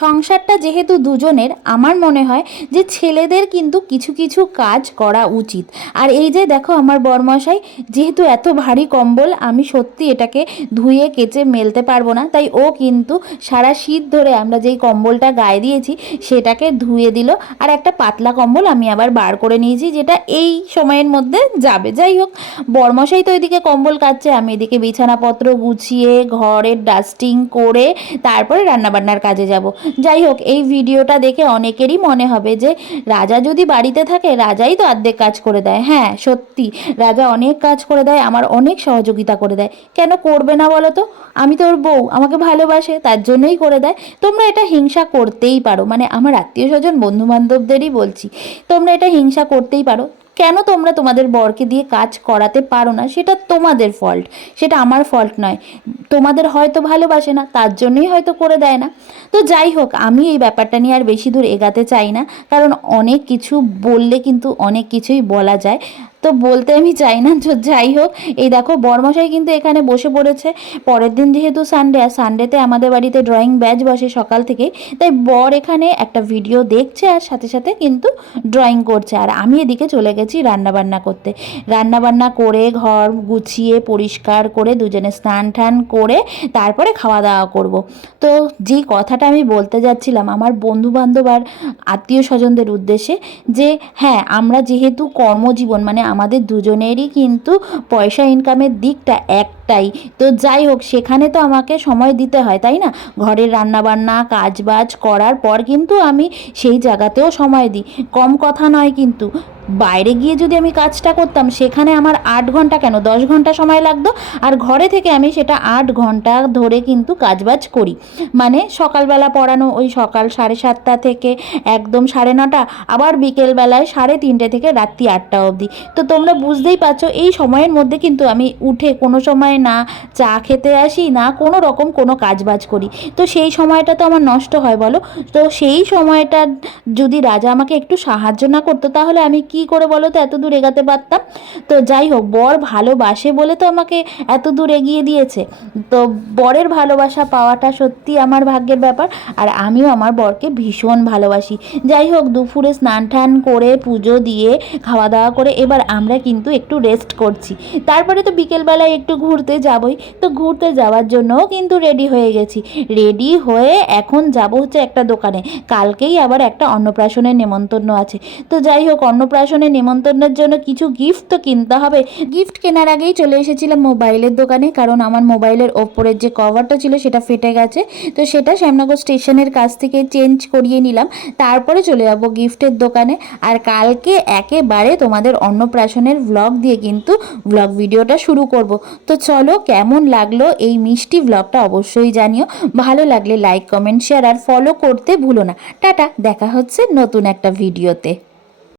সংসারটা যেহেতু দুজনের, আমার মনে হয় যে ছেলেদের কিন্তু কিছু কিছু কাজ করা উচিত। আর এই যে দেখো আমার বরমশাই, যেহেতু এত ভারী কম্বল আমি সত্যি এটাকে ধুয়ে কেচে মেলতে পারবো না, তাই ও কিন্তু সারা শীত ধরে আমরা যেই কম্বলটা গায়ে দিয়েছি সেটাকে ধুয়ে দিল। আর একটা পাতলা কম্বল আমি আবার বার করে নিয়েছি, যেটা এই সময়ের মধ্যে যাবে। যাই হোক, বরমশাই তো এদিকে কম্বল কাচ্ছে, আমি এদিকে বিছানাপত্র গুছিয়ে ঘরের ডাস্টিং করে তারপরে রান্নাবান্নার কাজে যাব। যাই হোক, এই ভিডিওটা দেখে অনেকেরই মনে হবে যে রাজা যদি বাড়িতে থাকে রাজাই তো অর্ধেক কাজ করে দেয়। হ্যাঁ সত্যি, রাজা অনেক কাজ করে দেয়, আমার অনেক সহযোগিতা করে দেয়। কেন করবে না বলো তো? আমি তো ওর বউ, আমাকে ভালোবাসে, তার জন্যই করে দেয়। তোমরা এটা হিংসা করতেই পারো, মানে আমার আত্মীয় স্বজন বন্ধু বান্ধবদেরই বলছি, তোমরা এটা হিংসা করতেই পারো। কেন তোমরা তোমাদের বরকে দিয়ে কাজ করাতে পারো না? সেটা তোমাদের ফল্ট, সেটা আমার ফল্ট নয়। তোমাদের হয়তো ভালোবাসে না, তার জন্যই হয়তো করে দেয় না। তো যাই হোক, আমি এই ব্যাপারটা নিয়ে আর বেশি দূর এগাতে চাই না, কারণ অনেক কিছু বললে কিন্তু অনেক কিছুই বলা যায়, তো বলতে আমি চাই না। তো যাই হোক, এই দেখো বরমশাই কিন্তু এখানে বসে পড়েছে। পরের দিন যেহেতু সানডে, আর সানডেতে আমাদের বাড়িতে ড্রয়িং ব্যাচ বসে সকাল থেকেই, তাই বর এখানে একটা ভিডিও দেখছে আর সাথে সাথে কিন্তু ড্রয়িং করছে, আর আমি এদিকে চলে গেছি রান্নাবান্না করতে। রান্নাবান্না করে ঘর গুছিয়ে পরিষ্কার করে দুজনে স্নান টান করে তারপরে খাওয়া দাওয়া করব। তো যেই কথাটা আমি বলতে যাচ্ছিলাম আমার বন্ধু বান্ধব আর আত্মীয় স্বজনদের উদ্দেশ্যে, যে হ্যাঁ, আমরা যেহেতু কর্মজীবন, মানে আমাদের দুজনেরই কিন্তু পয়সা ইনকামের দিকটা একটাই, তো যাই হোক সেখানে তো আমাকে সময় দিতে হয়, তাই না? ঘরের রান্নাবান্না কাজবাজ করার পর কিন্তু আমি সেই জায়গাতেও সময় দিই। কম কথা নয় কিন্তু। বাইরে গিয়ে যদি আমি কাজটা করতাম সেখানে আমার 8 ঘন্টা কেন 10 ঘন্টা সময় লাগতো, আর ঘরে থেকে আমি সেটা 8 ঘন্টা ধরে কিন্তু কাজবাজ করি। মানে সকালবেলা পড়ানো ওই সকাল 7:30 থেকে একদম 9:30, আবার বিকেলবেলায় 3:30 থেকে রাত্রি 8টা অবধি। তো তোমরা বুঝতেই পারছো এই সময়ের মধ্যে কিন্তু আমি উঠে কোনো সময় না চা খেতে আসি, না কোনো রকম কোনো কাজবাজ করি। তো সেই সময়টা তো আমার নষ্ট হয় বলো। তো সেই সময়টা যদি রাজা আমাকে একটু সাহায্য না করতো তাহলে আমি কি করে বলো তো এত দূর এগাতে পারতাম? তো যাই হোক, বর ভালোবাসে বলে তো আমাকে এত দূর এগিয়ে দিয়েছে। তো বরের ভালোবাসা পাওয়াটা সত্যি আমার ভাগ্যের ব্যাপার, আর আমিও আমার বরকে ভীষণ ভালোবাসি। যাই হোক, দুপুরে স্নান টান করে পুজো দিয়ে খাওয়া দাওয়া করে এবার আমরা কিন্তু একটু রেস্ট করছি। তারপরে তো বিকেলবেলায় একটু ঘুরতে যাবই, তো ঘুরতে যাওয়ার জন্যও কিন্তু রেডি হয়ে গেছি। রেডি হয়ে এখন যাব হচ্ছে একটা দোকানে, কালকেই আবার একটা অন্নপ্রাশনের নেমন্তন্ন আছে। তো যাই হোক, অন্নপ্রাশনের নেমন্তন্নের জন্য কিছু গিফট তো কিনতে হবে। গিফট কেনার আগেই চলে এসেছিলাম মোবাইলের দোকানে, কারণ আমার মোবাইলের ওপরের যে কভারটা ছিল সেটা ফেটে গেছে, তো সেটা শ্যামনগর স্টেশনের কাছ থেকে চেঞ্জ করিয়ে নিলাম। তারপরে চলে যাব গিফটের দোকানে, আর কালকে একেবারে তোমাদের অন্নপ্রাশনের ভ্লগ দিয়ে কিন্তু ভ্লগ ভিডিওটা শুরু করব। তো চলো, কেমন লাগলো এই মিষ্টি ভ্লগটা অবশ্যই জানিও। ভালো লাগলে লাইক কমেন্ট শেয়ার আর ফলো করতে ভুলো না। টাটা, দেখা হচ্ছে নতুন একটা ভিডিওতে।